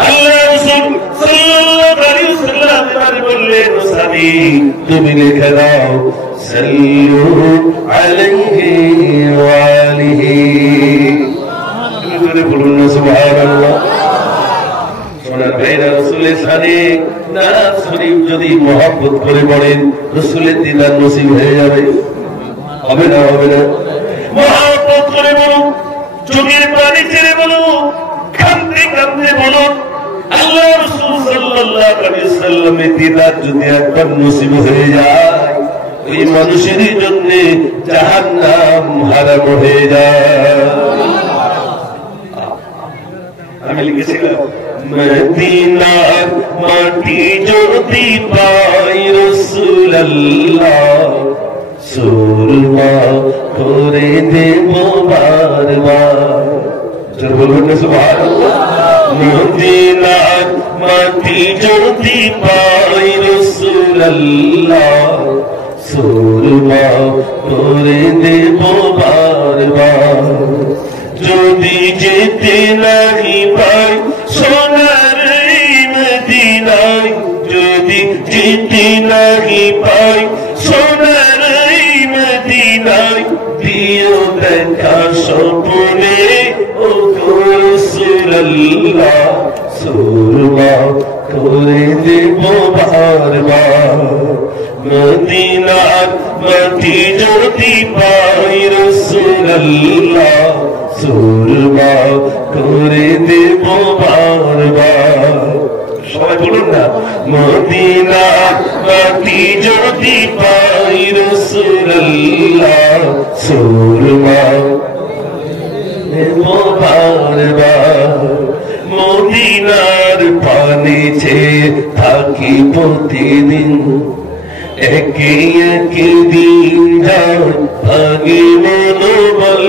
আল্লাহ রাসূল সাল্লাল্লাহু আলাইহি ওয়াসাল্লাম বললেন সাহাবী তুমি লিখে দাও সাল্লু আলাইহি ওয়া আলিহি তুমি বলুন সুবহানাল্লাহ সোনার ভাইরা রাসূলের শানে নারাজ শরীফ যদি মহব্বত করে পড়েন রাসূলের দিদার নসিব হয়ে যাবে হবে না হবে না মহব্বত করে বলুন চোখের পানি ছেড়ে বলুন কাঁদতে কাঁদতে বলুন আল্লাহ রাসূল সাল্লাল্লাহু আলাইহি ওয়াসাল্লামের দিদার যদি একবার নসিব হয়ে যায় ওই মানুষের জন্য জাহান্নাম হারাম হয়ে যায় আমি লিখেছিলাম মদিনার মাটি যদি পাই রাসূলুল্লাহ সুরমা করে দেব বারবার চল বলুন না সুবহানাল্লাহ মদিনার মাটি যদি পাই রাসূলুল্লাহ সুরমা করে দেব বারবার যদি যেতে নাহি পাই সোনার মদিনায় যদি যেতে নাহি পাই সোনার মদিনায় দিও দেখা স্বপ্নে ও রাসূলুল্লাহ সুরমা করে দেব বারবার মদিনার মাটি যদি পাই রাসূলুল্লাহ সুরমা করে দেব বারবার সবাই বলুন না মদিনার মাটি যদি পাই রাসূলুল্লাহ সুরমা দেব বারবার মদিনার পানে ছেয়ে থাকি প্রতিদিন একে একে দিন যায় ভাগে মনোবল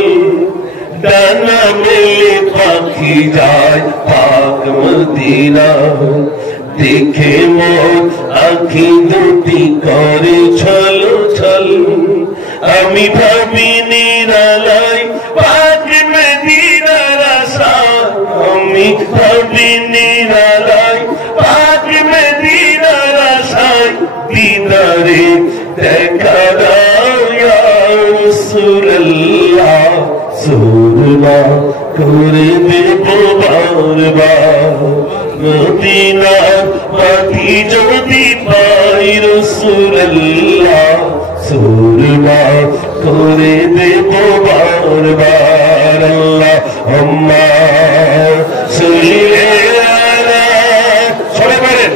ডানা মেলে পাখি যায় পাক মদিনা দেখে মন আঁখি দুটি করে ছল ছল আমি ভাবি নিরালাই পাক মদিনার আশা আমি ভাবি নিরালাই পাক মদিনার আশায় দিদারে দেখা দাও ইয়া রাসূলুল্লাহ সুরমা করে দেব বারবার মদিনার মাটি যদি পাই রাসূলুল্লাহ সুরমা করে দেব বারবার আল্লাহুম্মা সাল্লি আলা সবাই বলেন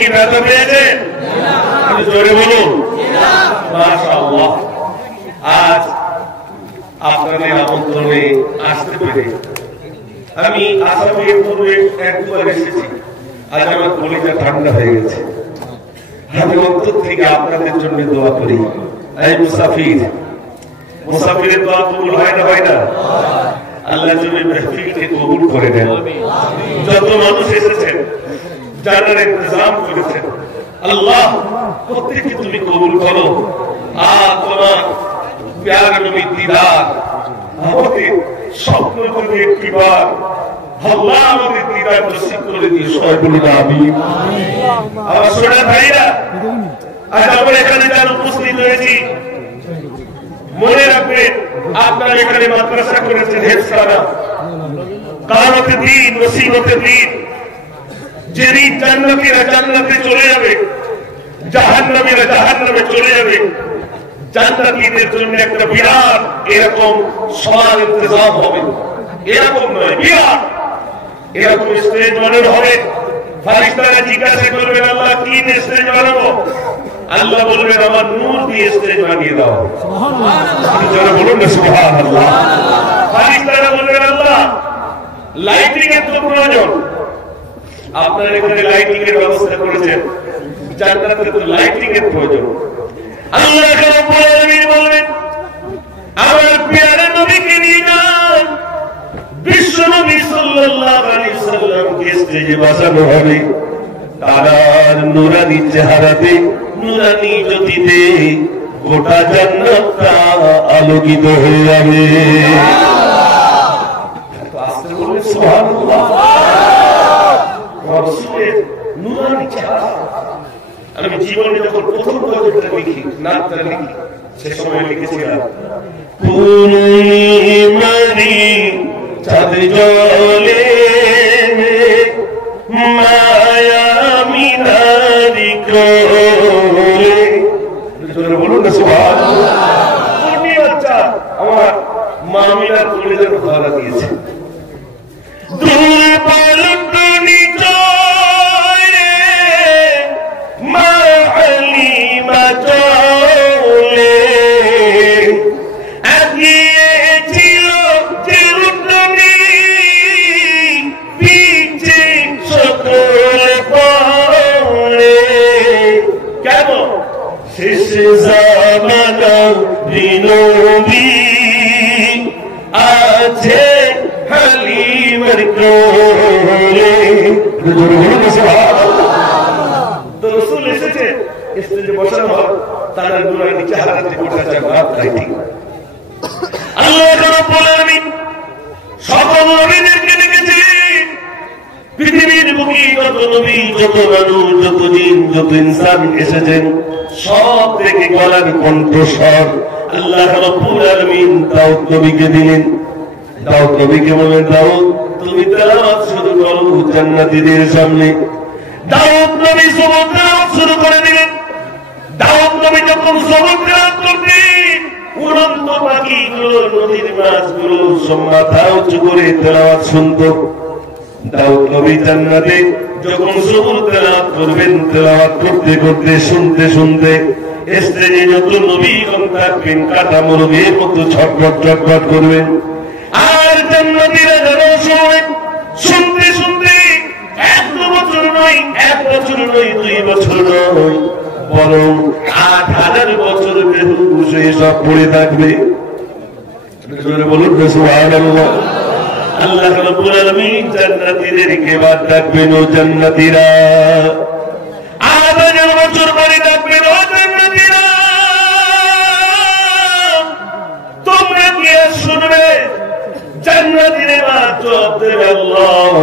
কি ব্যথা পেয়েছেন জোরে বলুন মাশাআল্লাহ আজ আপনাদের আমন্ত্রণে আসতে পেরে আমি আসামের পূর্বে একবার এসেছি আজ আমার কলিজা ঠান্ডা হয়ে গেছে আমি অন্তর থেকে আপনাদের জন্য দোয়া করি এই মুসাফিরের দোয়া কবুল হয় না আল্লাহ যেন মাহফিলকে কবুল করে নেন যত মানুষ এসেছেন জানার ইন্তজাম করেছেন আল্লাহ প্রত্যেককে তুমি কবুল করো আর তোমার প্যারা নবীর দিদার আমাদের স্বপ্নগুলো একটিবার আল্লাহ আমাদের দিদার নসিব করে দিয়ে সবাই বলুন আমিন আমার সোনা ভাইরা আজ আমরা এখানে যারা উপস্থিত হয়েছি মনে রাখবেন আপনারা এখানে মাদ্রাসা করেছেন হেফসানা কামতের দিন মুসিবতের দিন যেদিন জান্নাতীরা জান্নাতে চলে যাবে জাহান্নামীরা জাহান্নামে চলে যাবে জান্নাতীদের জন্য একটা বিরাট এরকম সমান ইন্তজাম হবে এরকম নয় বিরাট এরকম স্টেজ বানানো হবে ফারিস্তারা জিজ্ঞাসা করবেন আল্লাহ কি স্টেজ বানাবো আল্লাহ বলবেন আমার নূর দিয়ে স্টেজ বানিয়ে দাও সুবহানাল্লাহ বলুন না সুবহানাল্লাহ ফারিস্তারা বলবেন আল্লাহ লাইটিং এর তো প্রয়োজন আপনারা এখানে লাইটিং এর ব্যবস্থা করেছেন জান্নাতে তো লাইটিং এর প্রয়োজন আল্লাহ রাব্বুল আলামিন বলবেন আমার প্রিয় নবীকে নিয়ে যান বিশ্ব বিশ্বনবী সাল্লাল্লাহু আলাইহি সাল্লামকে স্টেজে বসানো হবে, তার নূরানি চেহারাতে নূরানি জ্যোতিতে গোটা জান্নাতটা আলোকিত হয়ে যাবে। আস্তে বলে সুবহানাল্লাহ। রাসূলের নূরানি চেহারা। আমি জীবনে যখন প্রথম গজলটা লিখি, নামটা লিখি, সে সময় লিখেছিলাম পূর্ণিমারি চাঁদ জলে মায়া মিনারি কোলে। বলুন না সুবহানাল্লাহ। পূর্ণিমার চাঁদ আমার মা মিনার কোলে যেন ধরা দিয়েছে। দুর্বলটনি চলে মা হালিমা চলে আগিয়েছিল যে উটনি পিছে সকলে পড়ে। কেন? শেষ জামানা বিনবী আছে হালিমার কোলে। তো রাসূল এসেছে, স্টেজে বসানো হয়, তার নূরানি চেহারাতে গোটা জান্নাত লাইটিং। আল্লাহ রাব্বুল আলামিন সকল নবীদেরকে ডেকেছিলেন। পৃথিবীর বুকে যত নবী, যত মানুষ, যত জিন, যত ইনসান এসেছেন, সব থেকে গলার কণ্ঠস্বর আল্লাহ রাব্বুল আলামিন দাউদ নবীকে দিলেন। দাউদ নবীকে বলেন, দাউদ তুমি তেলাওয়াত শুরু করো জান্নাতীদের সামনে। দাউদ নবী সবক তেলাওয়াত শুরু করে দিলেন। দাউদ নবী যখন সবক তেলাওয়াত করতেন, উড়ন্ত পাখিগুলো, নদীর মাছগুলো সব মাথা উঁচু করে তেলাওয়াত শুনতো। দাউদ নবী জান্নাতে যখন সবক তেলাওয়াত করবেন, তেলাওয়াত করতে করতে শুনতে শুনতে স্টেজে যত নবীগণ থাকবেন কাটা মুরগির মতো ছটফট ছটফট করবেন। আর জান্নাতীরা যারা শোনেন, শুনতে শুনতে 1 বছর নয়, 1 বছর নয়, 2 বছর নয়, বরং 8000 বছর বেহুশ হয়ে সব পড়ে থাকবে। বলুন সুবহানাল্লাহ। আল্লাহ রাব্বুল আলামিন জান্নাতীদেরকে বাদ ডাকবেন, ও জান্নাতীরা। 8000 বছর পরে ডাকবেন, ও জান্নাতীরা তোমরা কি শুনবে? জান্নাতীরা জবাব দেবে, আল্লাহ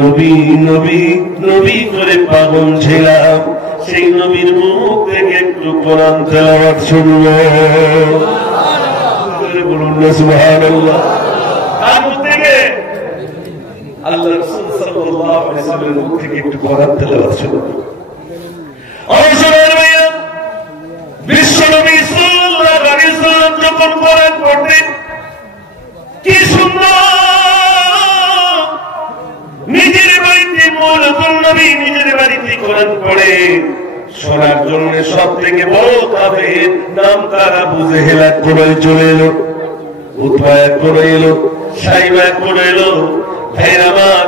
নবী নবী নবী করে পাগল ছিলাম, সেই নবীর মুখ থেকে একটু কোরআন তেলাওয়াত শুনবো। বলুন না সুবহানাল্লাহ। তার মুখ থেকে আল্লাহ রাসূল সাল্লাল্লাহু আলাইহি ওয়াসাল্লামের মুখ থেকে একটু কোরআন তেলাওয়াত শুনবো। বিশ্বনবী সাল্লাল্লাহু আলাইহি ওয়াসাল্লাম যখন কোরআন পড়তেন, কি সুন্দর! নিজের বাড়িতে মৌলুল নবী নিজের বাড়িতে কোরআন পড়ে শোনার জন্য সব থেকে বড় কাফের নাম তার আবু জেহেল এক কোণে চলে এলো, উতবা এক কোণে এলো, সাইবা এক কোণে এলো, ভাইরা আমার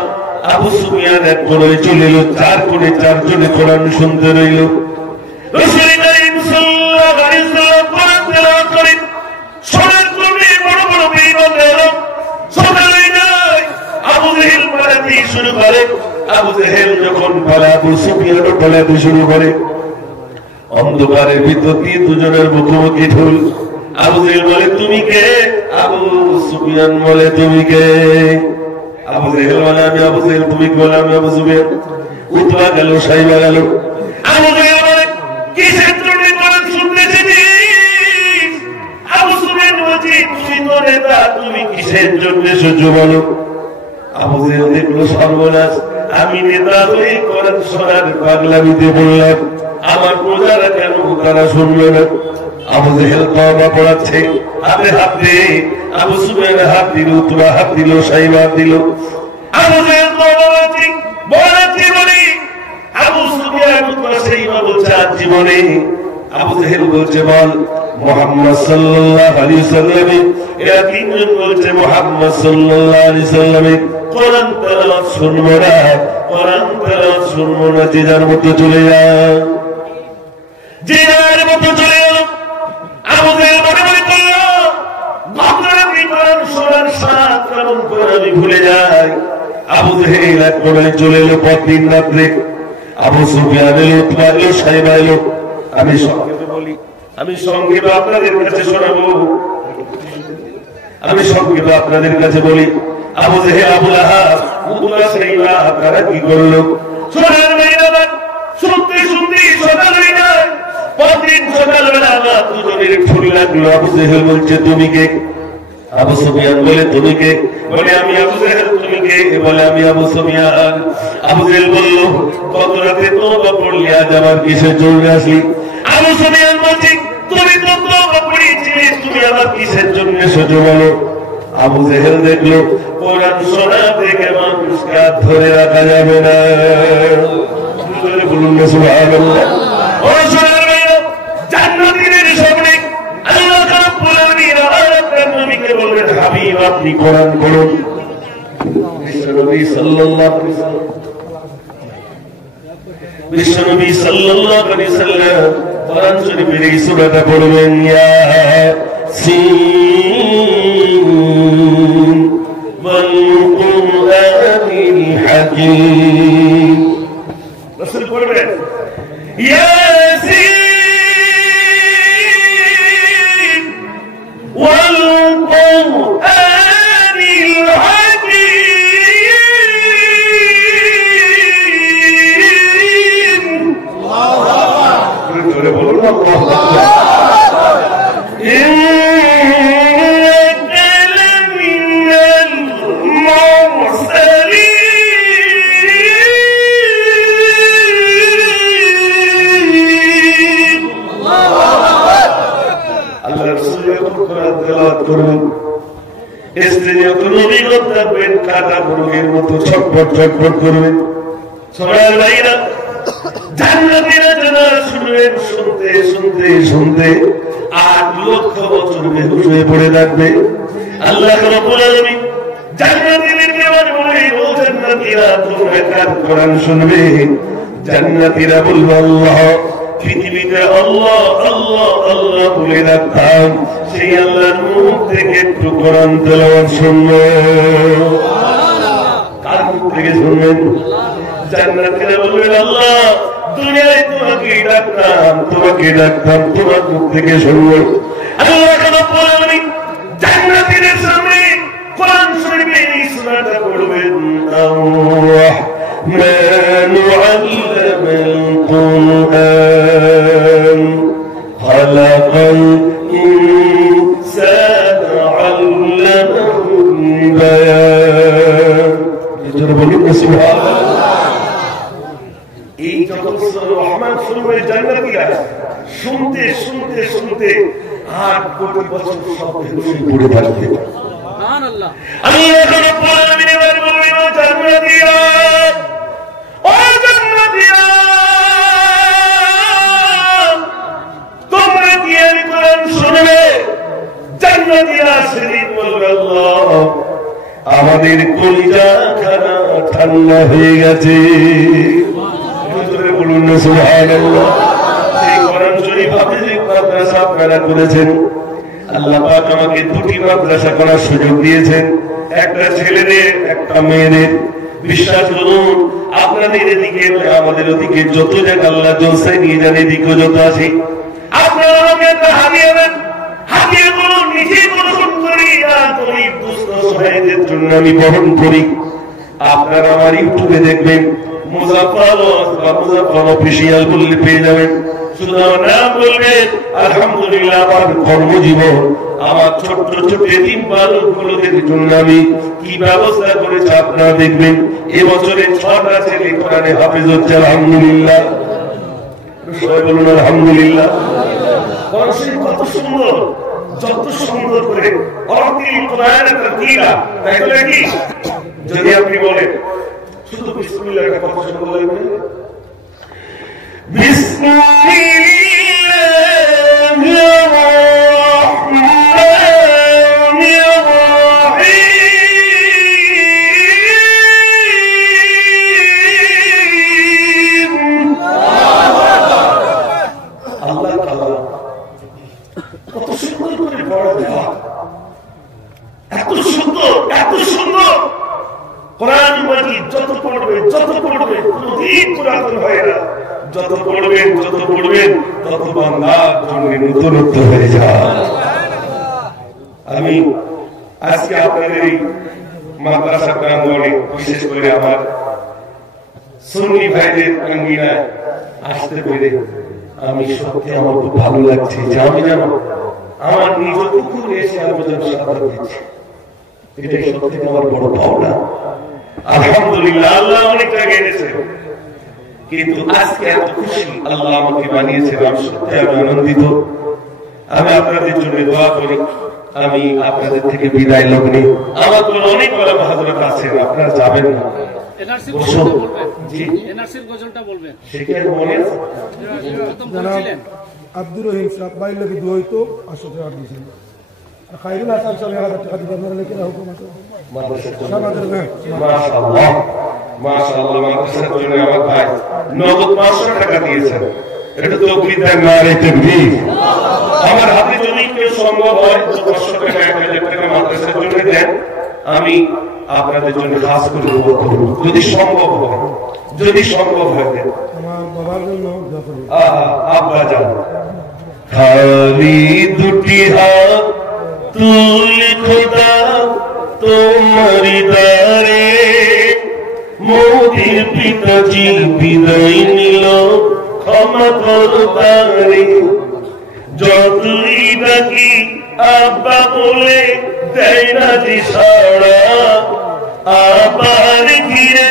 আবু সুফিয়ান এক কোণে চলে এলো। 4 কোণে 4 জনে কোরআন শুনতে রইল। রাসূল কারীম সাল্লাল্লাহু আলাইহি ওয়াসাল্লাম কোরআন তেলাওয়াত করেন, শোনার জন্য বড় বড় বিপদ এলো। সকালে যায় আবু জেহেল পালাতে শুরু করে। আবু জেহেল যখন পালা, আবু সুফিয়ান পালাতে শুরু করে। অন্ধকারের ভিতর দিয়ে দুজনের মুখোমুখি ঠুল। আবু জেহেল বলে, তুমি কে? আবু সুফিয়ান বলে, তুমি কে? আবু জেহেল বলে, আমি আবু জেহেল। তুমি কি বলে? আমি আবু সুফিয়ান। উতবা গেল, সাইবা গেল। আবু জেহেল বলে, কিসের জন্য কোরআন শুনতেছিস? আবু সুফিয়ান বলছে, তুমি তো নেতা, তুমি কিসের জন্য সহ্য বলো? আবু জেহেল দেখলো সর্বনাশ, আমি নেতা হয়ে কোরআন শোনার পাগলামিতে বললাম, আমার প্রজারা কেন তারা শুনলো না? আবু জেহেল তওবা পড়াচ্ছে, হাতে হাত দিয়ে আবু সুফিয়ান হাত দিল, উতবা হাত দিল, সাইবা হাত দিল। আবু জেহেল তওবা পড়াচ্ছে বলে আবু সুফিয়ান উতবা সাইবা বলছে, আজ জীবনে। আবু জেহেল বলছে, বল মুহাম্মদ সাল্লাল্লাহু আলাইহি ওয়াসাল্লাম। এরা 3 জন বলছে, মুহাম্মদ সাল্লাল্লাহু আলাইহি ওয়াসাল্লাম কোরআন তেলাওয়াত শুনবো না, কোরআন তেলাওয়াত শুনবো না। যে যার মতো চলে যায়, যে যার মতো চলে গেল। আবু জেহেল মনে মনে করল, আপনারা কি কোরআন শোনার সাথ কেমন করে আমি ভুলে যাই। আবু জেহেল এক কোণায় চলে এলো পরদিন রাত্রে, আবু সুফিয়ান এলো, উতবা এলো, সাইবা এলো। আমি সংক্ষেপে বলি, আমি সংক্ষেপে আপনাদের কাছে শোনাবো, আমি সংক্ষেপে আপনাদের কাছে বলি। আবু জেহেল, আবু লাহাব, উতবা, সাইবা তারা কি করলো? সোনার মেয়েরা শুনতে শুনতে সকাল হয়ে যায়। পরদিন সকালবেলা আমার দুজনের ছুরি লাগলো। আবু জেহেল বলছে তুমি কে? আবু সুফিয়ান বলে তুমি কে? বলে আমি আবু জেহেল। তুমি কে? বলে আমি আবু সুফিয়ান। আবু জেহেল বলল গত রাতে তওবা পড়লি, আজ আমার কিসের জন্য আসলি? আবু সুফিয়ান বলছে তুমি তো তওবা পড়েছিলে, তুমি আমার কিসের জন্য এসেছো বলো? আবু জেহেল দেখলো কোরআন শোনা থেকে মানুষকে ধরে রাখা যাবে না। বলুন না সুবহানাল্লাহ। ও সোনার মেয়ে, জান্নাতীদের সামনে আল্লাহ রাব্বুল আলামিন আপনার নবীকে বললেন হাবিব আপনি কোরআন পড়ুন। বিশ্বনবী সাল্লাল্লাহু আলাইহি ওয়াসাল্লাম, বিশ্বনবী সাল্লাল্লাহু আলাইহি ওয়াসাল্লাম কোরআন শরীফের এই সূরাটা পড়বেন, ইয়াসিন ওয়াল কুরআনিল হাকীম। রাসূল পড়বেন ইয়াসিন ওয়াল কুরআনিল হাকীম। আল্লাহু আকবার। জোরে বলুন আল্লাহু আকবার। শুনতে শুনতে শুনতে 8 লক্ষ বছর বেহুশ হয়ে পড়ে থাকবে। আল্লাহ রাব্বুল আলামিন জান্নাতীদেরকে বলে, ও জান্নাতীরা তোমরা কার কোরআন শুনবে? জান্নাতীরা বলবে আল্লাহ। পৃথিবীতে আল্লাহ আল্লাহ আল্লাহ বলে রাখতাম, সেই আল্লাহর মুখ থেকে একটু কোরআন তেলাওয়াত শুনবো। কার মুখ থেকে শুনবেন? জান্নাতীরা বলবেন আল্লাহ দুনিয়ায় তোমাকে ডাকতাম, তোমাকে ডাকতাম, তোমার মুখ থেকে শুনবো। আল্লাহ রাব্বুল আলামিন জান্নাতীদের সামনে কোরআন শরীফের এই সূরাটা পড়বেন, الرحمن علم القرآن خلق الإنسان علمه البيان। এজন্য বলি সুবহানাল্লাহ। এই যত রহমান শুনবে জান্নাতীরা শুনতে শুনতে শুনতে 8 কোটি বছর সব পড়ে থাকবে। সুবহানাল্লাহ। আমি এখন পড়ামিনে বলবি না জান্নাতীরা, ও জান্নাতীরা তোমরা কি এই কোরআন শুনবে? জান্নাতীরা সেদিন বলবে আল্লাহ আমাদের কলিজা খানা ঠান্ডা হয়ে গেছে। বলুন না সুবহানাল্লাহ। এই কোরআন শরীফ হাফেজি মাদ্রাসা আপনারা করেছেন। আল্লাহ পাক আমাকে 2টি মাদ্রাসা করার সুযোগ দিয়েছেন, একটা ছেলেদের একটা মেয়েদের। বিশ্বাস করুন আপনাদের এদিকে আমাদের ওদিকে যত জায়গা আল্লাহ জলসায় নিয়ে যান, এদিকে যত আসি আপনারা আমাকে একটা হারিয়ে দেন, হারিয়ে বলুন নিজেই বহন করি আর গরিব দুস্থ সহায়দের জন্য আমি বহন করি। আপনারা আমার ইউটিউবে দেখবেন মুজাফফর অফিসিয়াল বললে পেয়ে যাবেন। শুধু আমার নাম বলবেন, আলহামদুলিল্লাহ আমার কর্মজীবন, আমার ছোট্ট ছোট্ট এতিম বালকগুলোদের জন্য আমি কি ব্যবস্থা করেছি আপনারা দেখবেন। এবছরে 6টা ছেলে কোরআনে হাফেজ হচ্ছে, আলহামদুলিল্লাহ। সবাই বলুন আলহামদুলিল্লাহ। কত সুন্দর, যত সুন্দর করে অর্থিল কোরআনের তাকিলা, তাই বলে কি যদি আপনি বলেন শুধু বিসমিল্লাহ একটা কথা শুনে বলবেন, বিসমিল্লাহির রাহমানির রাহিম। আল্লাহ তাআলা কত সুন্দর করে পড়া দেওয়া, এত সুন্দর এত সুন্দর। পুরাতন হয় না, যত পড়বেন তত বান্দার জন্য নতুনত্ব হয়ে যায়। আমি আজকে আপনাদের এই মাদ্রাসা প্রাঙ্গণে, বিশেষ করে আমার সুন্নি ভাইদের আঙ্গিনায় আসতে পেরে আমি সত্যি আমার খুব ভালো লাগছে যে আমি যেন আমার নিজ পুকুরে এসে আমি যেন সাঁতার দিচ্ছি। এটাই সত্যি আমার বড় পাওনা। আলহামদুলিল্লাহ, আল্লাহ অনেক টাকা এনেছে, কিন্তু আজকে এত খুশি আল্লাহ আমাকে বানিয়েছেন, আমি সত্যি আমি আনন্দিত। আমি আপনাদের জন্য দোয়া করি। আমি আপনাদের থেকে বিদায় লগ্নে আমার তো অনেক বড় হযরত আছেন, আপনারা যাবেন না। আব্দুর রহিম সাহেব বাইর লাগি দুইতো 500 টাকা দিয়েছেন। খায়রুল হাসান সাহেব 1000 টাকা দিবেন, আপনারা লিখে রাখুন মাশাআল্লাহ মাশাআল্লাহ। মাদ্রাসার জন্য আমার ভাই নগদ 500 টাকা দিয়েছেন। এটা তো বিদায় নারে তাকবীর। আমার হাতে যদি কেউ সম্ভব হয় 500 টাকা 1000 টাকা মাদ্রাসার জন্য দেন, আমি আপনাদের জন্য খাস করে দোয়া করব, যদি সম্ভব হয় দেন। আমার বাবার জন্য দোয়া করুন। আব্বা জান খালি দুটি হাত তুলে খোদা তোমারি দ্বারে, মোদের পিতাজি বিদায় নিল, ক্ষমা করো তারে। যতই ডাকি আব্বা বলে দেয় না যে সাড়া, আবার ঘিরে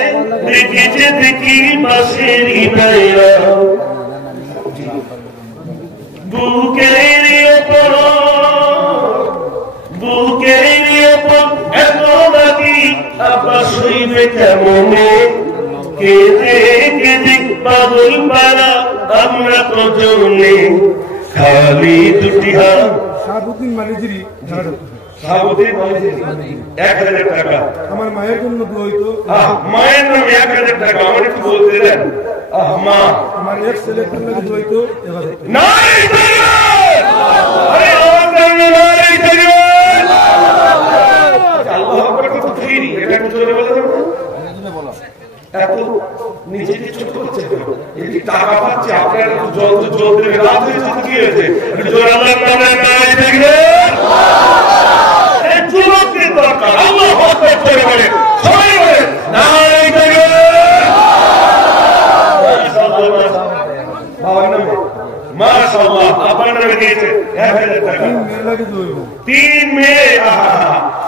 দেখি পাশেরই বেড়া। বুকের ওপর এত বাকি আব্বা সইবে কেমনে, কেঁদে কেঁদে পাগল পাড়া আমরা কজনে। খালি দুটি হাত শাহাবুদ্দিন মালিজিরি 1000 টাকা। আমার মায়ের জন্য দুইতো, মায়ের নাম 1000 টাকা। আমার একটু বলতে দেন। মা আমার এক ছেলের জন্য দুইতো 1000 টাকা। নাই আরে আওয়াজ দেন না, নাই তাকবীর। আল্লাহু আকবার তো ফিরি, এটা একটু জোরে বলে দেন। এত নিজেকে ছোট করছে, এই টাকা পাচ্ছে আপনারা একটু জল দেবে, রাত হয়েছে তো কি হয়েছে, একটু জোরে আল্লাহর নামে নাই তাকবীর। এই যুবকদের দরকার আল্লাহু আকবার করে বলে, সবাই বলে নাই তাকবীর। বাবার নামে মাশাআল্লাহ, আপনার নামে দিয়েছে 1000 টাকা। 3 মেয়ে।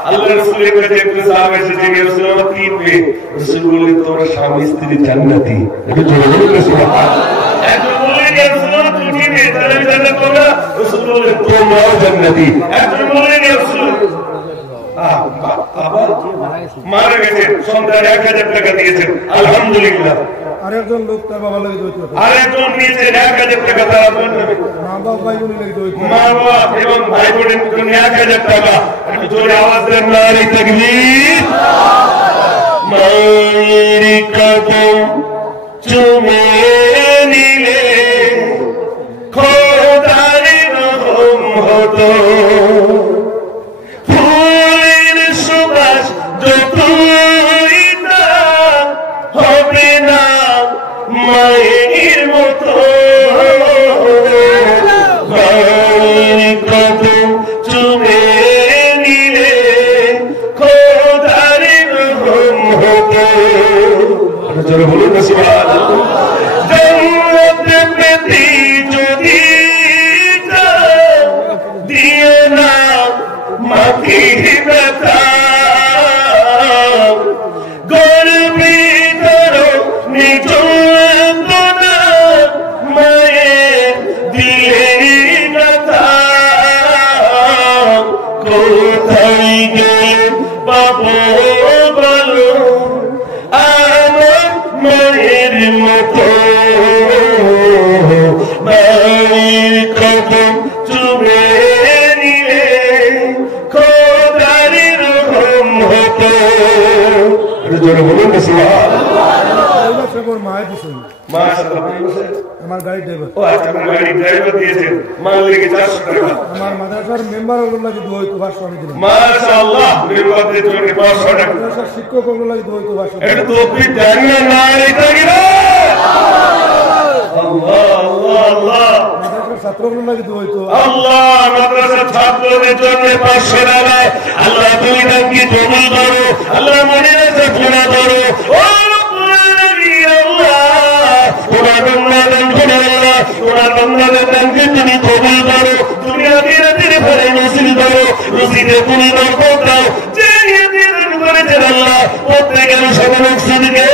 আল্লাহ রাসূলের কাছে একটু সাহাবা এসেছে, রাসূল আমার 3 মেয়ে। রাসূল বললেন তোমরা স্বামী স্ত্রী জান্নাতি। একটু জোরে বলুন সুবহানাল্লাহ। একজন বললেন রাসূল আমার 2 মেয়ে, তারা জান্নাত তোমরা। রাসূল বললেন তোমরাও জান্নাতি। একজন বললেন রাসূল আবার মারা গেছে, সন্তান 1000 টাকা দিয়েছেন, আলহামদুলিল্লাহ। আরেকজন লোক তার বাবা লাগি দুইতো, আরেকজন নিয়েছে 1000 টাকা তার জন্য। মা বাবা ভাই বোন লাগি দুইতো, মা বাবা এবং ভাই বোনের জন্য 1000 টাকা। একটু জোরে আওয়াজ দেন নারে তাকবীর। মায়ের কদম চুমে নিলে খোদার রহম হতো, ফুলের সুবাস যতই না হবে না মায়ের মতো। মায়ের কদম চুমে নিলে খোদার রহম হতো। জোরে বলুন না সুবহানাল্লাহ। জান্নাত পেতে যদি দিও না মাকে ব্যথা, গর্বে ধরো নিজ না মায়ের দিলে ব্যথা। কোথায় গেলে পাবো বলো আমার মায়ের মতো। মায়ের কদম চুমে নিলে খোদার রহম হতো। জোরে বলুন না সুবহানাল্লাহ। মায়ের দিছেন মাশাআল্লাহ। আমার গাড়ি ড্রাইভার। ও আচ্ছা, আপনার গাড়ি ড্রাইভার দিয়েছেন, মাল লেগে 400 টাকা। আমার মাদ্রাসার মেম্বার লাগি দুইতো 500 আমি দিলাম। মাশাআল্লাহ, মেম্বারদের জন্য 500 টাকা। মাদ্রাসার শিক্ষক লাগি দুইতো 500। এটা তো আপনি জানেন না, এটা কি না? শোনা নয়। আল্লাহ তুমি তাকে কবুল করো, আল্লাহ মনে রাখে পুরা করো। ও তোমার বন্দাদের করে আল্লাহ, তোমার বন্দাদের দানকে তুমি কবুল করো, তুমি আখিরাতের ঘরে নসিব করো, নসিবে তুমি বরকত দাও। যে নিয়তে দান করেছেন আল্লাহ প্রত্যেকের সর্বমকসুদকে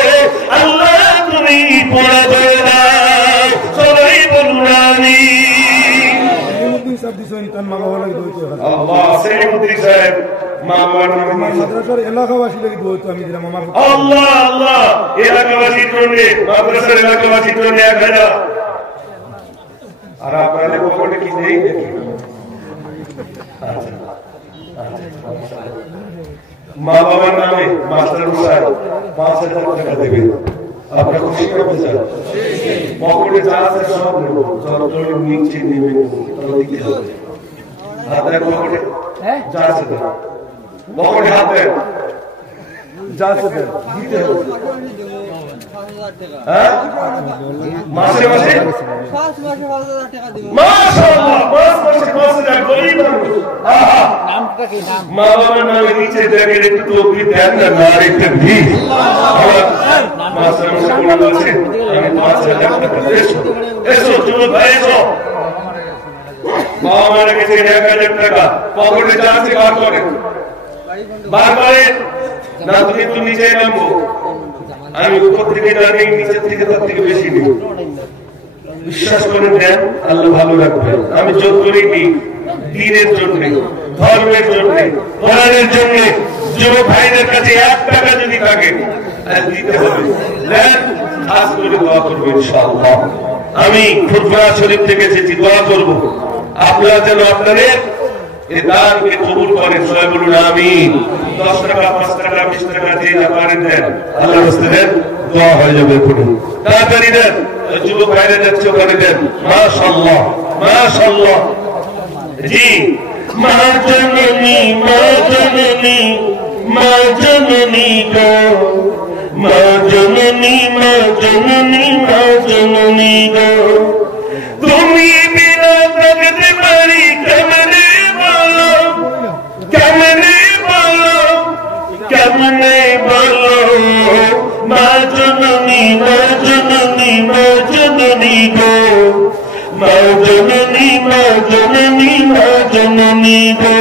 আল্লাহ তুমি পুরা করে দাও। সবাই বলুন আমিন। সব দিছেন তার মা বাবা লাগি দইতে আল্লাহ সেলিমউদ্দিন সাহেব মা বাবার নামে মাদ্রাসার এলাকাবাসী লাগি দইতে আমি দিলাম আমার আল্লাহ আল্লাহ এলাকাবাসীর জন্য মাদ্রাসার এলাকাবাসীর জন্য 1000 আর আপনাদের পকেটে কি নেই দেখি মা বাবার নামে মাস্টার সাহেব 5000 টাকা দেবেন। আপনার খুশি হবে স্যার? পকেটে যা আছে সব নেব, যত নিচে নেবেন তত দিতে হবে। হাত দেন পকেটে যা আছে দেন, পকেটে হাত দেন যা আছে দেন, দিতে হবে। হ্যাঁ মাসে মাসে 5 মাসে 5000 টাকা দিব। মাশাআল্লাহ 5 মাসে 5000 গরিব মানুষ। আহা নামটা কি নাম? মা বাবার নামে নিচে দেখেন একটু তকবীর দেন না, আর একটা ভিড় মাসে মাসে কোন বলছে আমি 5000 টাকা এসো এসো তুমি ভাই এসো। মা বাবার কাছে 1000 টাকা পকেটে যা আছে বার করেন, বার করেন না তুমি তো নিচে নামবো, আমি উপর থেকে জানি নিচের থেকে তার থেকে বেশি নিই। বিশ্বাস করে দেন আল্লাহ ভালো রাখবেন। আমি জোর করি নি, দিনের জন্য, ধর্মের জন্য, কোরআনের জন্য। যুবক ভাইদের কাছে 1 টাকা যদি থাকে দিতে হবে, দেন খাস করে দোয়া করবেন ইনশাআল্লাহ। আমি খুতবা শরীফ থেকে এসেছি, দোয়া করব আপনারা যেন আপনাদের এই দানকে কবুল করেন। সবাই বলুন আমিন। 10 টাকা 5 টাকা 20 টাকা যে যা পারেন দেন, আল্লাহর রাস্তে দেন, দোয়া হয়ে যাবে। এখনই তাড়াতাড়ি দেন, যুবক ভাইরা যাচ্ছে ওখানে দেন। মাশাআল্লাহ মাশাআল্লাহ। জি মা জননী মা জননী মা জননী গো, মা জননী মা জননী মা জননী গো, তুমি বিনা থাকতে পারি কেমনে বলো, কেমনে বলো, কেমনে বলো, মা জননী মা জননী মা জননী গো, মা জননী মা জননী মা জননী গো,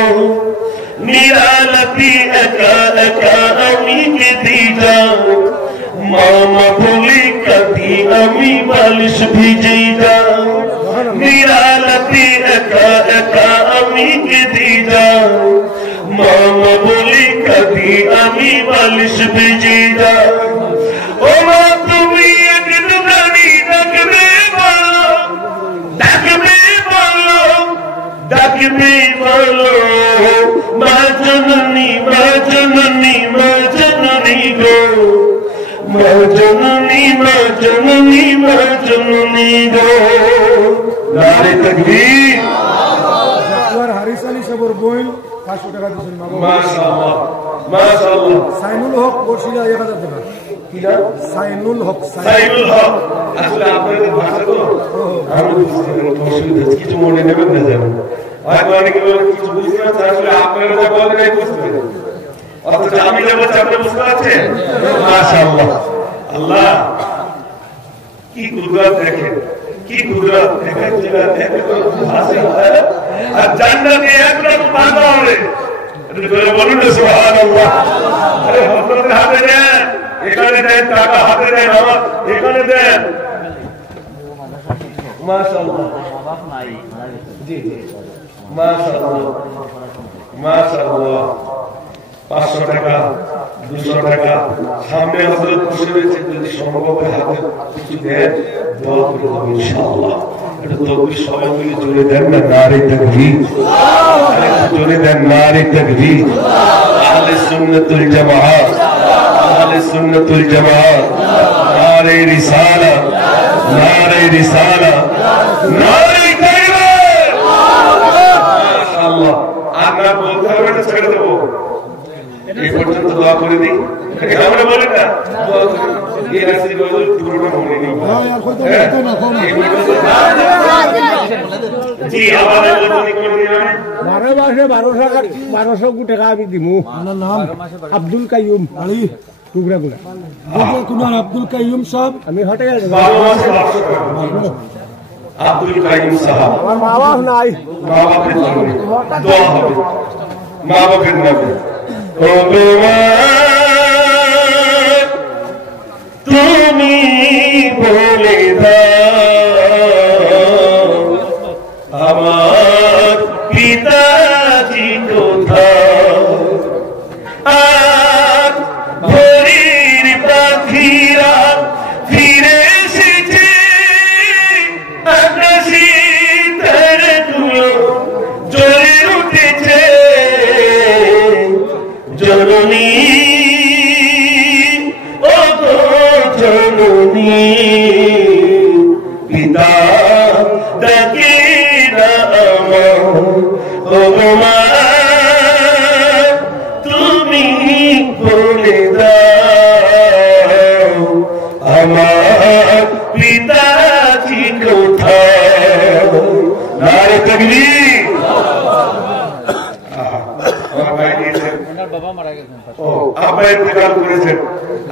নিরালতি একা একা আমি কেঁদে যাও, মামা বলি কাঁদি আমি বালিশ ভিজে যাও, নিরালতি একা একা আমি কেঁদে যাও, মামা বলি কাঁদি আমি বালিশ ভিজে যাও। ও মা তুমি একটুখানি ডাকবে বলো, ডাকবে বলো, ডাকবে বলো, মা জননী মা জননী মা জননী গো, মা জননী মা জননী মা জননী গো। নারে তাকবীর। ডাক্তার হারিস আলী সাহেবের বোন 500 টাকা দিয়েছেন মা বাবা। মাশাআল্লাহ মাশাআল্লাহ। সাইনুল হক বর্ষিলা 1000 টাকা। কি নাম? সাইনুল হক। সাইনুল হক। আসলে আপনাদের ভাষা তো আমি অসুবিধা, কিছু মনে নেবেন না যেন। হয়তো অনেকে কিছু বুঝতে পারছে, আসলে আপনারা যা বলেন এই বুঝতে পারেন, অথচ আমি যা বলছি আপনি বুঝতে পারছেন। মাশাআল্লাহ। আল্লাহ কি কুদরত দেখেন, কি কুদরত দেখেন, আর জান্নাতে একরকম পাওয়া হবে। বলুন না সুবহানাল্লাহ। আরে হযরতের হাতে দেন, এখানে দেন, টাকা হাতে দেন, আমার এখানে দেন। মাশাআল্লাহ। জি জি মাশাআল্লাহ মাশাআল্লাহ। 500 টাকা 200 টাকা সামনে হযরত বসে রয়েছে, যদি সম্ভব হয় হাতে কিছু দেন, দোয়া করব ইনশাআল্লাহ। এটা তাকবীর সবাই মিলে জোরে দেন না, নারে তাকবীর। জোরে দেন নারে তাকবীর। আহলে সুন্নাতুল জামাআত, আহলে সুন্নাতুল জামাআত, নারে রিসালাত, নারে রিসালাত, নারে তাকবীর। মাশাআল্লাহ। আমরা বলতে হবে না, ছেড়ে দেবো। এই পর্যন্ত দোয়া করে দিই, আমরা বলেন না দোয়া করে এই রাশি পুরোটা মনে নেই। জি আমাদের যদি করে দিবেন 12 মাসে 1200 টাকা আমি দিমু। আমার নাম আব্দুল কাইয়ুম আলী টুকরা গুলা কুনার আব্দুল কাইয়ুম সাহেব। আমি হোটেল 12 মাসে 1200 টাকা আব্দুল কাইয়ুম সাহেব। আমার মা বাপ নাই, মা বাপের জন্য দোয়া হবে, মা বাপের নামে। ও গোমা তুমি বলে দাও আমার পিতাজি কোথাও, আর ভোরের পাখিরা ফিরে এসেছে, আকাশে তারাগুলো জ্বলে উঠেছে, জননী ও গো জননী পিতা ডাকে না আমার, ও গো মা তুমি বলে দাও আমার পিতাজি কোথাও। নারে তাকবীর। আমার ভাই দিয়েছেন, বাবা মারা গেছেন, ও আব্বা ইন্তেকাল করেছেন,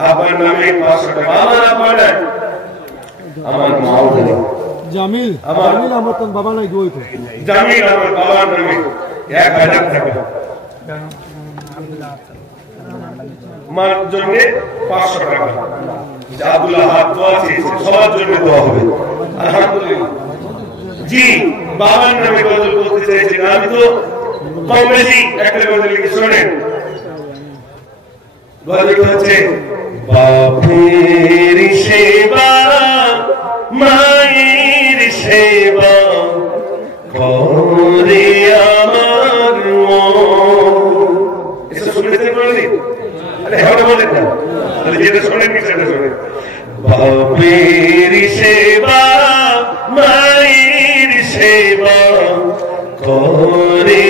আব্বার নামে 500 টাকা। আমার আব্বা নাই, আমার মাও নাই। জামিল আমার তোর বাবা নাই দুই তো জামিল আমার বাবার নামে 1000 টাকা, মার জন্য 500 টাকা। আব্দুল্লাহ হাত দোয়া চেয়েছে, সবার জন্য দোয়া হবে আলহামদুলিল্লাহ। জি বাবার নামে গজল বলতে চাইছি না, আমি তো কম বেশি একটা গজল লিখে শোনেন। গজলটা হচ্ছে বাপের সেবা মায়ের সেবা করে আমার মন। এসব শুনেছেন কোনদিন? আরে হ্যাঁ বলেন না, তাহলে যেটা শোনেননি সেটা শোনেন। বাপের সেবা মায়ের সেবা করে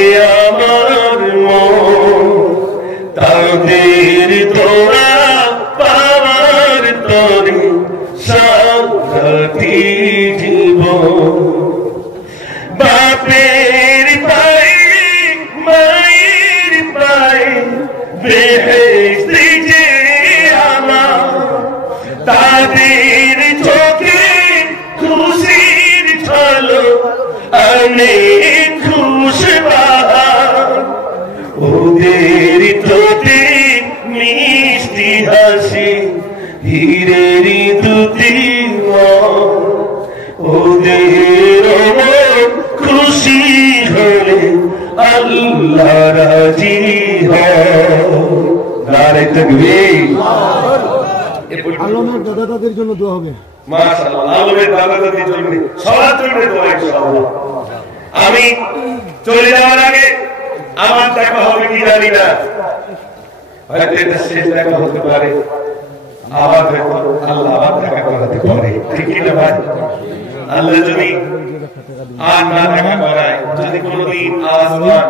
আমার মন, তাদের দোয়া পাওয়ার তরে সারাটি জীবন, বাপের পায়ে মায়ের পায়ে বেহেশত যে আমার, তাদের চোখে খুশির ঝলক অনেক খুশবাহার, ওদের ঠোঁটে মিষ্টি হাসি হীরের দুটি মন, ওদের খুশি হলে আল্লাহ রাজি হয়। নারে তাকবীর। আলমের দাদা দাদির জন্য দোয়া হবে। মাশাআল্লাহ, আলমের দাদা দাদির জন্য সবার জন্য দোয়া ইনশাআল্লাহ। আমি চলে যাওয়ার আগে আমার দেখা হবে কি জানি না, হয়তো এটা শেষ দেখা হতে পারে, আবার হয়তো আল্লাহ আবার দেখা করাতে পারে, ঠিক কি না ভাই? আল্লাহ যদি আর না দেখা করায়, যদি কোনোদিন আওয়াজ পান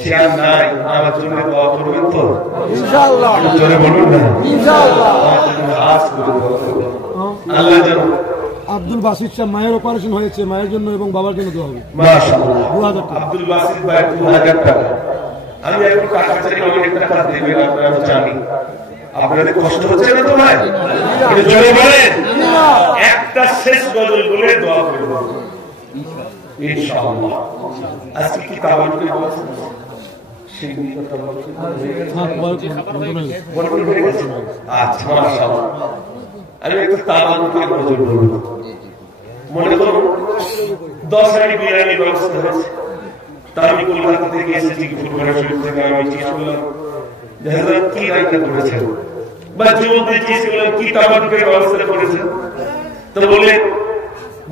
সে আর নাই, আমার জন্য দোয়া করবেন তো ইনশাআল্লাহ। জোরে বলুন না ইনশাআল্লাহ। আমার জন্য আওয়াজ করে দোয়া করবেন। আল্লাহ যেন আব্দুল বাসিত সাহেব মায়ের অপারেশন হয়েছে, মায়ের জন্য এবং বাবার জন্য দোয়া হবে। মাশাআল্লাহ। 2000 টাকা। আব্দুল বাসিত ভাই 2000 টাকা। আমি একটু টাকা চাই, অনেক টাকা দেবেন আপনারা জানি। আপনাদের কষ্ট হচ্ছে না তো ভাই? একটু জোরে বলেন। একটা শেষ গজল বলে দোয়া করব ইনশাআল্লাহ। আজকে কি তাবারুকের বলছি? আচ্ছা মাশাআল্লাহ। আমি একটু তাবারুকের গজল বলব। মনে করুন 10 হাঁড়ি বিরিয়ানির ব্যবস্থা হয়েছে, তা আমি কলকাতা থেকে এসেছি, ফুটবল শরীফ থেকে আমি জিজ্ঞেস করলাম যে হাজরত কি রান্না করেছেন, বা যুবকদের জিজ্ঞেস করলাম কি তাবারুকের ব্যবস্থা করেছেন, তো বললেন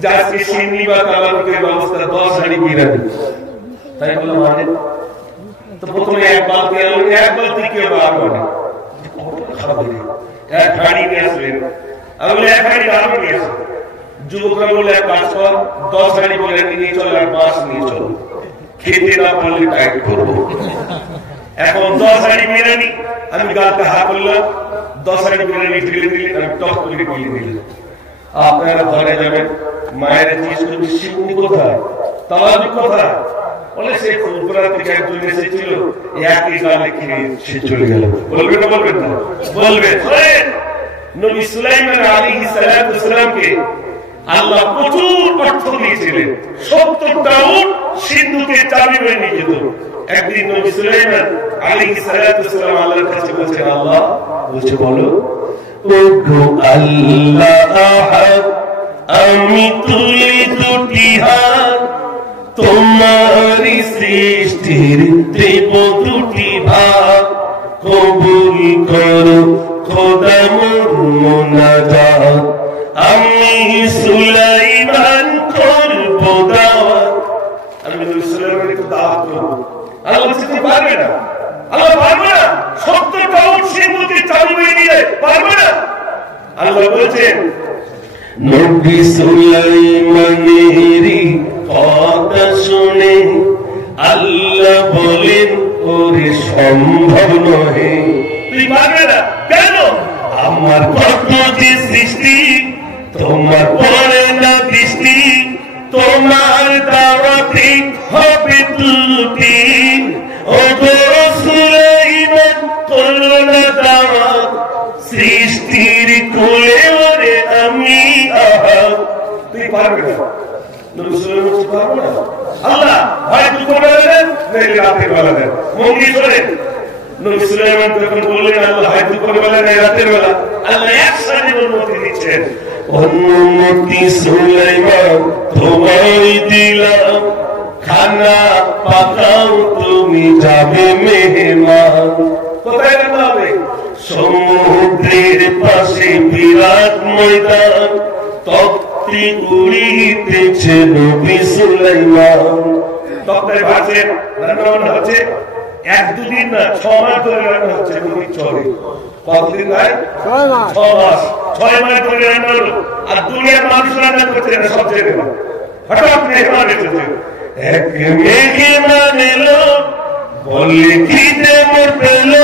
যে আজকে সিন্নি বা তাবারুকের ব্যবস্থা 10 হাঁড়ি বিরিয়ানি। তাই বললাম মানে, তো প্রথমে এক বালতি আনলেন, এক বালতি কেউ বার করে খাবে, এক হাঁড়ি নিয়ে আসলেন। আমি বলে এক হাঁড়ি আরো নিয়ে আসলেন। যুবকরা বলে এক কাজ কর, 10 হাঁড়ি বিরিয়ানি নিয়ে চল আর মাছ নিয়ে চল, খেতে না পারলে টাইট করবো। এখন 10 হাঁড়ি বিরিয়ানি, আমি গালটা হা করলাম, 10 হাঁড়ি বিরিয়ানি ঢেলে দিলেন, আমি টক করে গিয়ে দিলেন। আপনারা ঘরে যাবেন, মায়ের জিজ্ঞেস করবেন সিন্নি কোথায়, তাওয়াবি কোথায়, বলে সে ফুলপুরা থেকে একজন এসেছিল, একই গালে খেয়ে সে চলে গেল। বলবেন না বলবেন না? বলবেন। নবী সুলাইমান আলাইহিস সালামকে আল্লাহ প্রচুর অর্থ দিয়েছিলেন, 70টা উট সিন্ধুকে চাবি হয়ে নিয়ে যেত। একদিন নবী সুলাইমান আলাইহিস সালাম আল্লাহর কাছে বলছেন, আল্লাহ বলছে বলো, ওগো আল্লাহ আহাদ, আমি তুলি দুটি হাত, তোমারই সৃষ্টির দেব দুটি ভাগ, কবুল করো খোদা মোর মুনাজাত, আমি সুলাইমান করব দাওয়াত। আমি সুলাইমানকে দাওয়াত করব। আল্লাহ বলছে পারবে না, আল্লাহ পারবে না, 70টা উট সিন্ধুকে চাবি হয়ে নিয়ে পারবে না। আল্লাহ বলছেন নবী সুলাইমানেরই কথা শুনে আল্লাহ বলেন ওরে সম্ভব নহে, তুই পারবে না। কেন? আমার কত যে সৃষ্টি, তোমার পরে না বৃষ্টি, তোমার দাওয়াতে হবে ত্রুটি, ও গো সুলাইমান করো না দাওয়াত, সৃষ্টির কোলে ওরে আমি আহাদ। তুই পারবে না, নবী সুলাইমান পারবে না। আল্লাহ হয় দুপুরবেলা দেন, নাইলে রাতের বেলা দেন। মঙ্গি শোনেন, নবী সুলাইমান যখন বললেন আল্লাহ হয় দুপুরবেলা নাই রাতের বেলা, আল্লাহ একসাথে অনুমতি দিচ্ছেন। অনুমতি সুলাইমান তোমায় দিলাম, খানা পাকাও তুমি যাবে মেহমান। কোথায় রান্না হবে? সমুদ্রের পাশে বিরাট ময়দান, তক্তি উড়িতেছে নবী সুলাইমান। তক্তায় ভাসেন, রান্না বান্না হচ্ছে, 1-2 দিন না 6 মাস ধরে রান্না হচ্ছে নবীর চরে। কতদিন ভাই? 6 মাস। 6 মাস ধরে রান্না হলো। আর দুনিয়ার মানুষ রান্না করছে না, সব জেনে না। হঠাৎ মেহমান এসেছে, এক মেহমান এলো, বললে কি দেব পেল,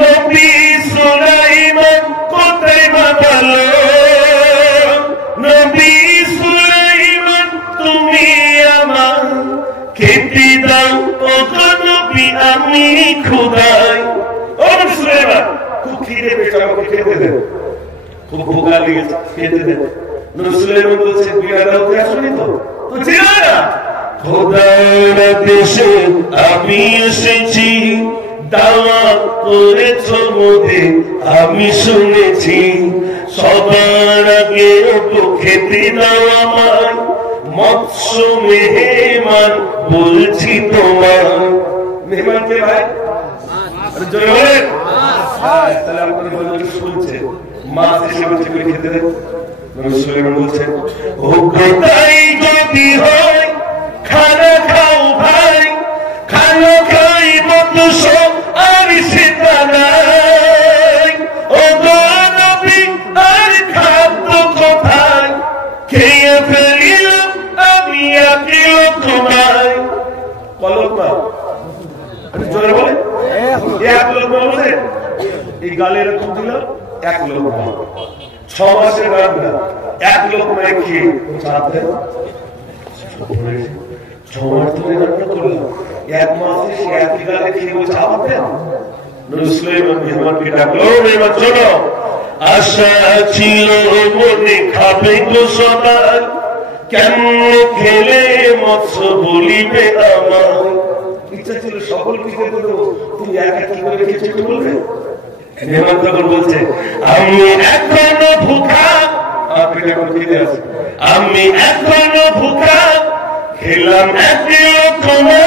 নবী সুলাইমান কোথায় বাঁধালো, নবী সুলাইমান তুমি আমার খেতে দাও, ও নবী আমি ক্ষুধায়। ও সুলাইমান খুব খিদে পেয়েছে, আমাকে খেতে দেন, খুব ভোকা লেগেছে, খেতে দেন। নবী সুলাইমান বলছে বিয়াদা হতে আসনি তো? তো ছিল না, খোদার দেশে আমি এসেছি, দাওয়াত করেছ মোদে আমি শুনেছি, সবার আগে খেতে দাও আমার, মৎস্য মেহমান বলছি তোমার। মেহমানকে ভাই জোরে বলেন, তাহলে আপনার শুনছে মাছ এসে বলছে করে খেতে দেন। নবী সুলাইমান বলছেন, ও কোথায় যদি হয় খানা খাও ভাই, খানা খাই মতুষ আর সেটা নাই, ও গো নবী আর খাদ্য কোথায়, খেয়ে ফেলিলাম আমি আকিল তোমায়। কলমা জোরে বলে, 1 লোকমা বলে, এই গালে এরকম দিল 1 লোকমা, 6 মাসের রান্না 1 লোকমায় খেয়ে চাপ দেন। 6 মাস ধরে রান্না করলাম, 1 মাসে সে একই গালে খেয়ে চাপ দেন। নবী সুলাইমান মেহমানকে ডাকলো, মেহমান শোনো, আশা ছিল মনে খাবে গো সবাই, কেমন খেলে মৎস্য বলিবে আমার, ইচ্ছা ছিল সকলকে খেতে দেবো, তুমি একা কি করে খেয়েছো বলবে? মেহমান তখন বলছে, আমি এখনো ভুখা, আপনি এখন খেতে আসেন, আমি এখনো ভুখা, খেলাম একটি লোকমা,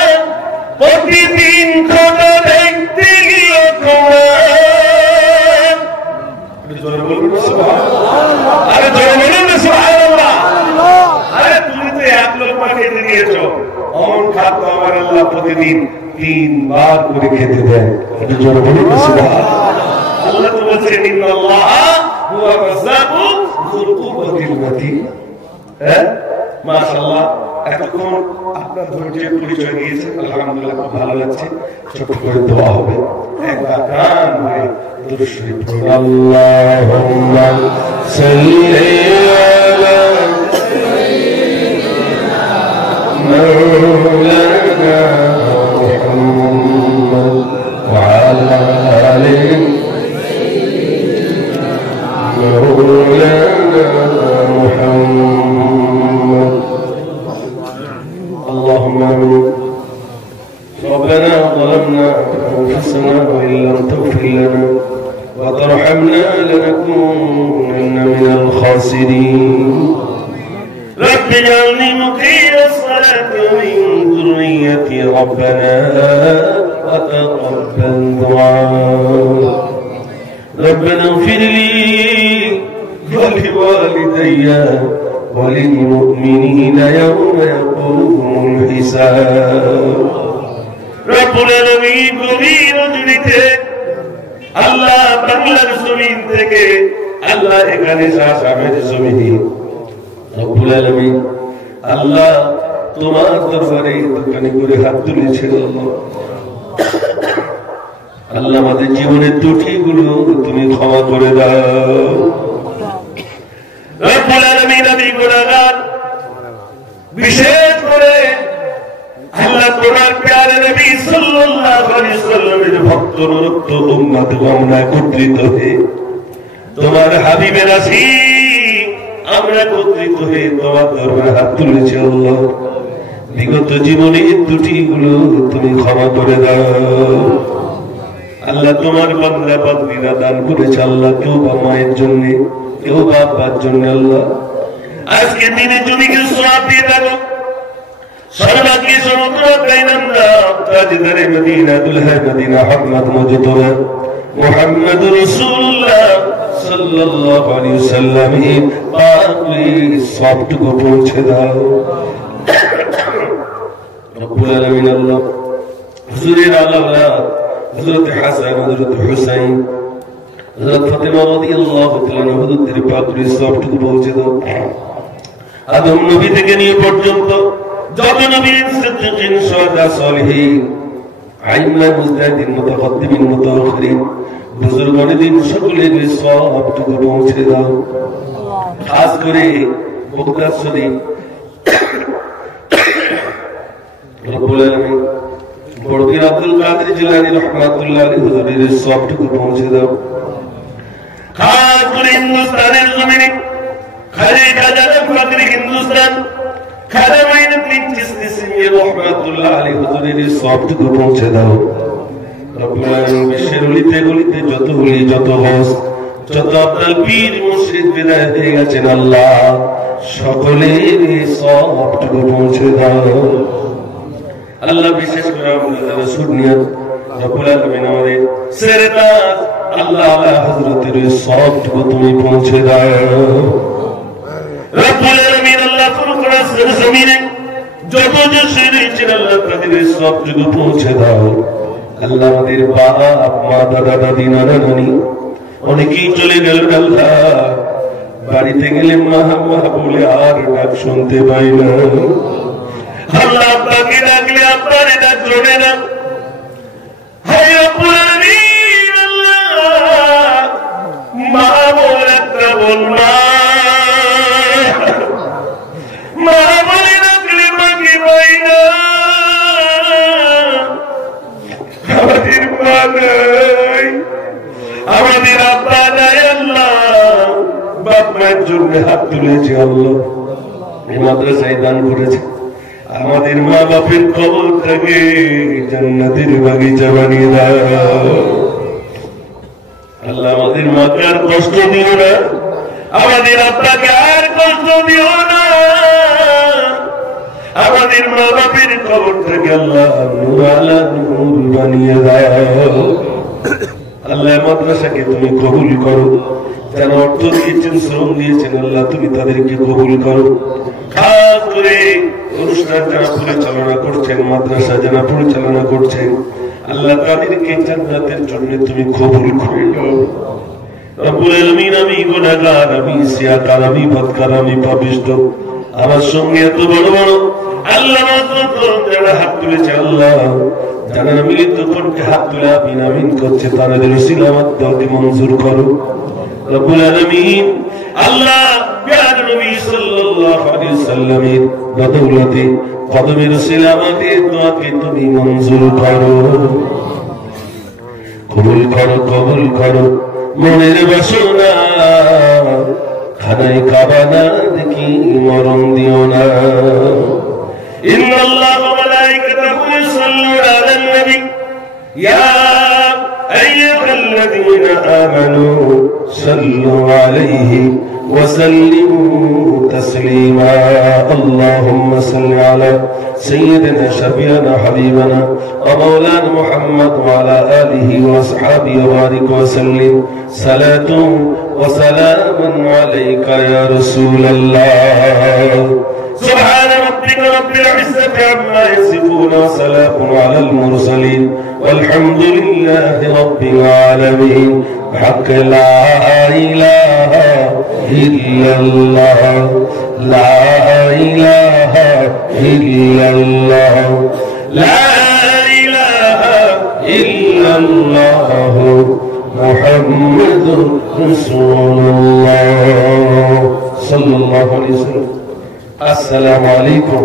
প্রতিদিন খোদা দেখতে গেল তোমার। জোরে বলুন সুবহানাল্লাহ, আরে জোরে বলুন সুবহানাল্লাহ। আরে তুমি তো 1 লোকমা খেতে দিয়েছো, অমন খাদ্য আমার আল্লাহ প্রতিদিন 3 বার করে খেতে দেন। জোরে বলুন সুবহানাল্লাহ। আল্লাহ তো বলছেন ইন্নাল্লাহ হুয়া রাজ্জাকু যুল কুওয়াতিল মাতিন। হ্যাঁ মাশাআল্লাহ, এতক্ষণ আপনার ধৈর্যের পরিচয় দিয়েছেন, আলহামদুলিল্লাহ খুব ভালো লাগছে। ছোট করে দোয়া হবে, একবার কান ধরে দুরূদ শরীফ পড়ুন। আল্লাহুম্মা সাল্লি مولانا محمد اللهم آمين ربنا ظلمنا أنفسنا وإن لم تغفر لنا وترحمنا لنكونن من الخاسرين رب اجعلني مقيم الصلاة ومن ذريتي ربنا وتقبل دعاء ربنا اغفر لي ولوالدي وللمؤمنين يوم يقوم الحساب رب العالمين গভীর রজনীতে আল্লাহ বাংলার জমিন থেকে আল্লাহ এখানে শামের জমিনে রব্বুল আলামিন আল্লাহ তোমার দরবারে দোকানে করে হাত তুলেছে আল্লাহ আমাদের জীবনের ত্রুটিগুলো তুমি ক্ষমা করে দাও রব্বুল আলামিন আমি গুনাহগার বিশেষ করে আল্লাহ তোমার প্যারে নবী সাল্লাল্লাহু আলাইহি ওয়াসাল্লামের ভক্ত রক্ত উম্মত আমরা একত্রিত হয়ে তোমার হাবিবের আসি আমরা একত্রিত হয়ে তোমার দরবারে হাত তুলেছি আল্লাহ বিগত জীবনের ত্রুটিগুলো তুমি ক্ষমা করে দাও আল্লাহ তোমার বান্দা বান্দীরা দান করেছে আল্লাহ কেউ বা মায়ের জন্য কেউ বাবার জন্য আল্লাহ আজকে দিনে জমিকে সওয়াব দিয়ে দাও সর্বাগ্রে সমুদ্র কাইনান্দা তাজদারে মদিনা দুলহা মদিনা হকমত মুজতবা মুহাম্মদুর রাসূলুল্লাহ সাল্লাল্লাহু আলাইহি ওয়াসাল্লাম পাকলি সবটুকু পৌঁছে দাও রব্বুল আলামিন আল্লাহ হুজুরের আল্লাহ হযরত হাসান হযরত হুসাইন হযরত ফাতেমা রাদিয়াল্লাহু তাআলা হুজুরদের পাকলি সবটুকু পৌঁছে দাও আদম নবী থেকে নিয়ে পর্যন্ত যত নবী সিদ্দিকিন শুহাদা সালিহিন আইম্মা মুজতাহিদিন মুতাকদ্দিমিন মুতাআখিরিন বুজুর্গানে দিন সকলের সবটুকু পৌঁছে দাও খাস করে বগদাদ শরীফ রব্বুল আলামিন বড়পীর আব্দুল কাদের জিলানী রাহমাতুল্লাহ আলাইহি হুজুরের সবটুকু পৌঁছে দাও খাস করে হিন্দুস্তানের জমিনে খালি খাজা ফাকরি হিন্দুস্তান খাজা মাইনুদ্দিন চিশতি সিংহে রাহমাতুল্লাহ আলাইহি হুজুরের সবটুকু পৌঁছে দাও রব্বুল আলামিন বিশ্বের গলিতে গলিতে যত ওলি যত গাউস যত আব্দুল পীর মুর্শিদ বিদায় হয়ে গেছেন আল্লাহ সকলের সবটুকু পৌঁছে দাও আল্লাহ বিশেষ করে আমাদের সুন্নিয়ত রব্বুল আলামিন আমাদের সেরতাজ আল্লাহ আলা হযরতের সবটুকু তুমি পৌঁছে দাও রব্বুল আলামিন আল্লাহ ফুরকান জমিনে যত যে শরীর আল্লাহ তাদের সবটুকু পৌঁছে দাও আল্লাহ আমাদের বাবা মা দাদা দাদি নানা নানি অনেকেই চলে গেল আল্লাহ বাড়িতে গেলে মা মা বলে আর ডাক শুনতে পাই না আল্লাহ আপনাকে ডাকলে আপনার ডাক জোড়ে না হায় রব্বুল আলামিন আল্লাহ মা বলে একটা বল মা বলে ডাকলে মাকে পাই না আমাদের মা নাই আমাদের আব্বা নাই আল্লাহ বাপ মায়ের জন্য হাত তুলেছে আল্লাহ এই মাদ্রাসায় দান করেছে আমাদের মা বাপের কবরটাকে জান্নাতের বাগিচা বানিয়ে দাও আল্লাহ আমাদের মাকে আর কষ্ট দিও না আমাদের আব্বাকে আর কষ্ট দিও না আমাদের মা বাপের কবরটাকে আল্লাহ নূর আলা নূর বানিয়ে দাও আল্লাহ মাদ্রাসাকে তুমি কবুল করো যারা অর্থ দিয়েছেন শ্রম দিয়েছেন আল্লাহ তুমি তাদেরকে কবুল করো খাস করে অনুষ্ঠান যারা পরিচালনা করছেন মাদ্রাসা যারা পরিচালনা করছেন আল্লাহ তাদেরকে জান্নাতের জন্য তুমি কবুল করে নাও রব্বুল আলামিন আমি গুনাহগার আমি সিয়াকার আমি বদকার আমি পাপিষ্ঠ আমার সঙ্গে এত বড় বড় আল্লাহ যারা হাত তুলেছে আল্লাহ যারা মিলিত কণ্ঠে হাত তুলে আমিন আমিন করছে তাদের ওসিলা মাধ্যমে মঞ্জুর করো রব্বুল আলামিন আল্লাহ প্যারে নবী সাল্লাল্লাহু আলাইহি ওয়াসাল্লামের বদৌলতে কদমের ওসিলা আমাদের দোয়াকে তুমি মঞ্জুর করো কবুল করো মনের বাসনা খানায় কাবা না দেখি মরণ দিও না। ইন্নাল্লাহ ওয়া মালাইকাতাহু ইউসাল্লুনা আলান নবী ইয়া আইয়ুহাল্লাযীনা আমানু সাল্লু আলাইহি ওয়া সাল্লিমু তাসলিমা। আল্লাহুম্মা সাল্লি আলা সাইয়্যিদিনা শাফি'ানা হাবিবানা ওয়া মাওলানা মুহাম্মদ ওয়া আলা আলিহি ওয়া আসহাবিহি ওয়া বারিক ওয়া সাল্লিম। সালাতু ওয়া সালামুন আলাইকা ইয়া রাসূলাল্লাহ। سبحان ربك رب العزة عما يصفون وسلام على المرسلين والحمد لله رب العالمين بحق لا إله إلا الله لا إله إلا الله لا إله إلا الله محمد رسول الله صلى الله عليه وسلم। السلام عليكم